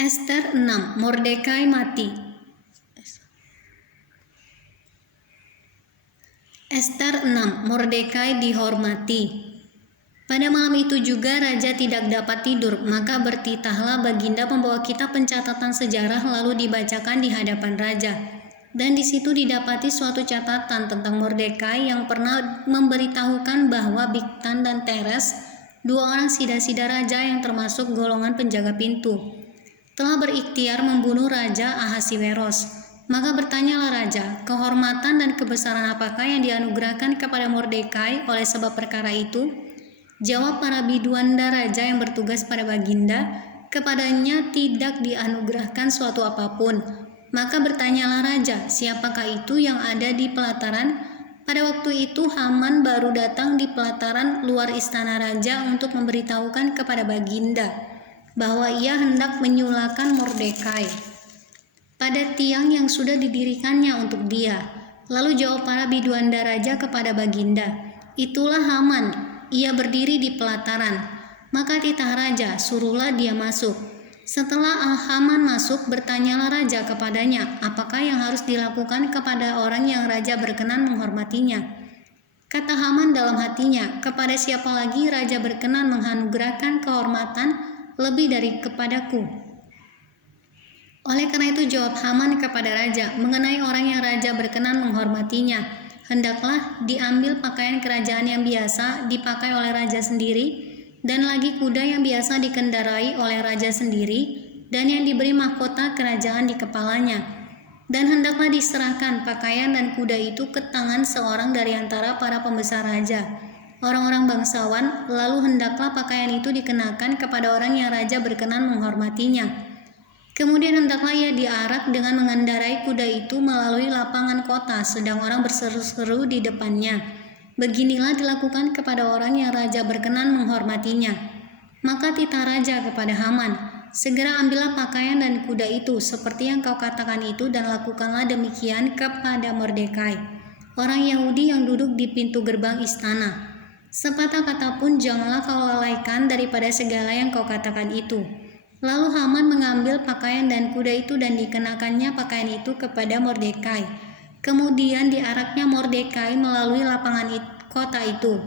Ester 6. Mordekai mati. Ester 6. Mordekai dihormati. Pada malam itu juga raja tidak dapat tidur, maka bertitahlah baginda membawa kitab pencatatan sejarah lalu dibacakan di hadapan raja. Dan di situ didapati suatu catatan tentang Mordekai yang pernah memberitahukan bahwa Bigtan dan Teres, dua orang sida-sida raja yang termasuk golongan penjaga pintu, telah berikhtiar membunuh Raja Ahasiweros. Maka bertanyalah raja, kehormatan dan kebesaran apakah yang dianugerahkan kepada Mordekai oleh sebab perkara itu? Jawab para biduanda raja yang bertugas pada baginda, kepadanya tidak dianugerahkan suatu apapun. Maka bertanyalah raja, siapakah itu yang ada di pelataran? Pada waktu itu Haman baru datang di pelataran luar istana raja untuk memberitahukan kepada baginda bahwa ia hendak menyulakan Mordekai pada tiang yang sudah didirikannya untuk dia. Lalu jawab para biduanda raja kepada baginda, itulah Haman, ia berdiri di pelataran. Maka titah raja, suruhlah dia masuk. Setelah Haman masuk, bertanyalah raja kepadanya, apakah yang harus dilakukan kepada orang yang raja berkenan menghormatinya. Kata Haman dalam hatinya, kepada siapa lagi raja berkenan menganugerahkan kehormatan lebih dari kepadaku. Oleh karena itu jawab Haman kepada raja mengenai orang yang raja berkenan menghormatinya, hendaklah diambil pakaian kerajaan yang biasa dipakai oleh raja sendiri, dan lagi kuda yang biasa dikendarai oleh raja sendiri, dan yang diberi mahkota kerajaan di kepalanya. Dan hendaklah diserahkan pakaian dan kuda itu ke tangan seorang dari antara para pembesar raja, orang-orang bangsawan, lalu hendaklah pakaian itu dikenakan kepada orang yang raja berkenan menghormatinya. Kemudian hendaklah ia diarak dengan mengendarai kuda itu melalui lapangan kota, sedang orang berseru-seru di depannya. Beginilah dilakukan kepada orang yang raja berkenan menghormatinya. Maka titah raja kepada Haman, segera ambillah pakaian dan kuda itu, seperti yang kau katakan itu, dan lakukanlah demikian kepada Mordekai, orang Yahudi yang duduk di pintu gerbang istana. Sepatah kata pun janganlah kau lalaikan daripada segala yang kau katakan itu. Lalu Haman mengambil pakaian dan kuda itu dan dikenakannya pakaian itu kepada Mordekai. Kemudian diaraknya Mordekai melalui lapangan kota itu.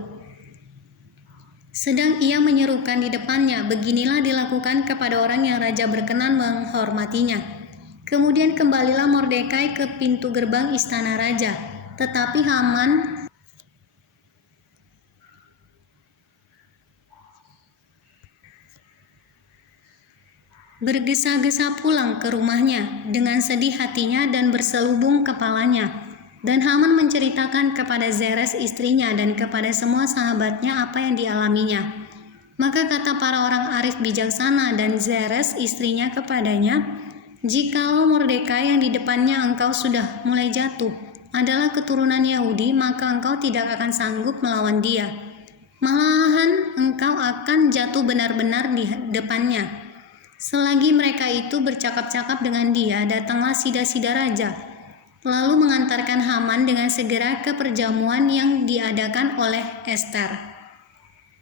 Sedang ia menyerukan di depannya, beginilah dilakukan kepada orang yang raja berkenan menghormatinya. Kemudian kembalilah Mordekai ke pintu gerbang istana raja. Tetapi Haman bergesa-gesa pulang ke rumahnya dengan sedih hatinya dan berselubung kepalanya. Dan Haman menceritakan kepada Zeres istrinya dan kepada semua sahabatnya apa yang dialaminya. Maka kata para orang arif bijaksana dan Zeres istrinya kepadanya, jikalau Mordekai yang di depannya engkau sudah mulai jatuh adalah keturunan Yahudi, maka engkau tidak akan sanggup melawan dia. Malahan engkau akan jatuh benar-benar di depannya. Selagi mereka itu bercakap-cakap dengan dia, datanglah sida-sida raja, lalu mengantarkan Haman dengan segera ke perjamuan yang diadakan oleh Ester.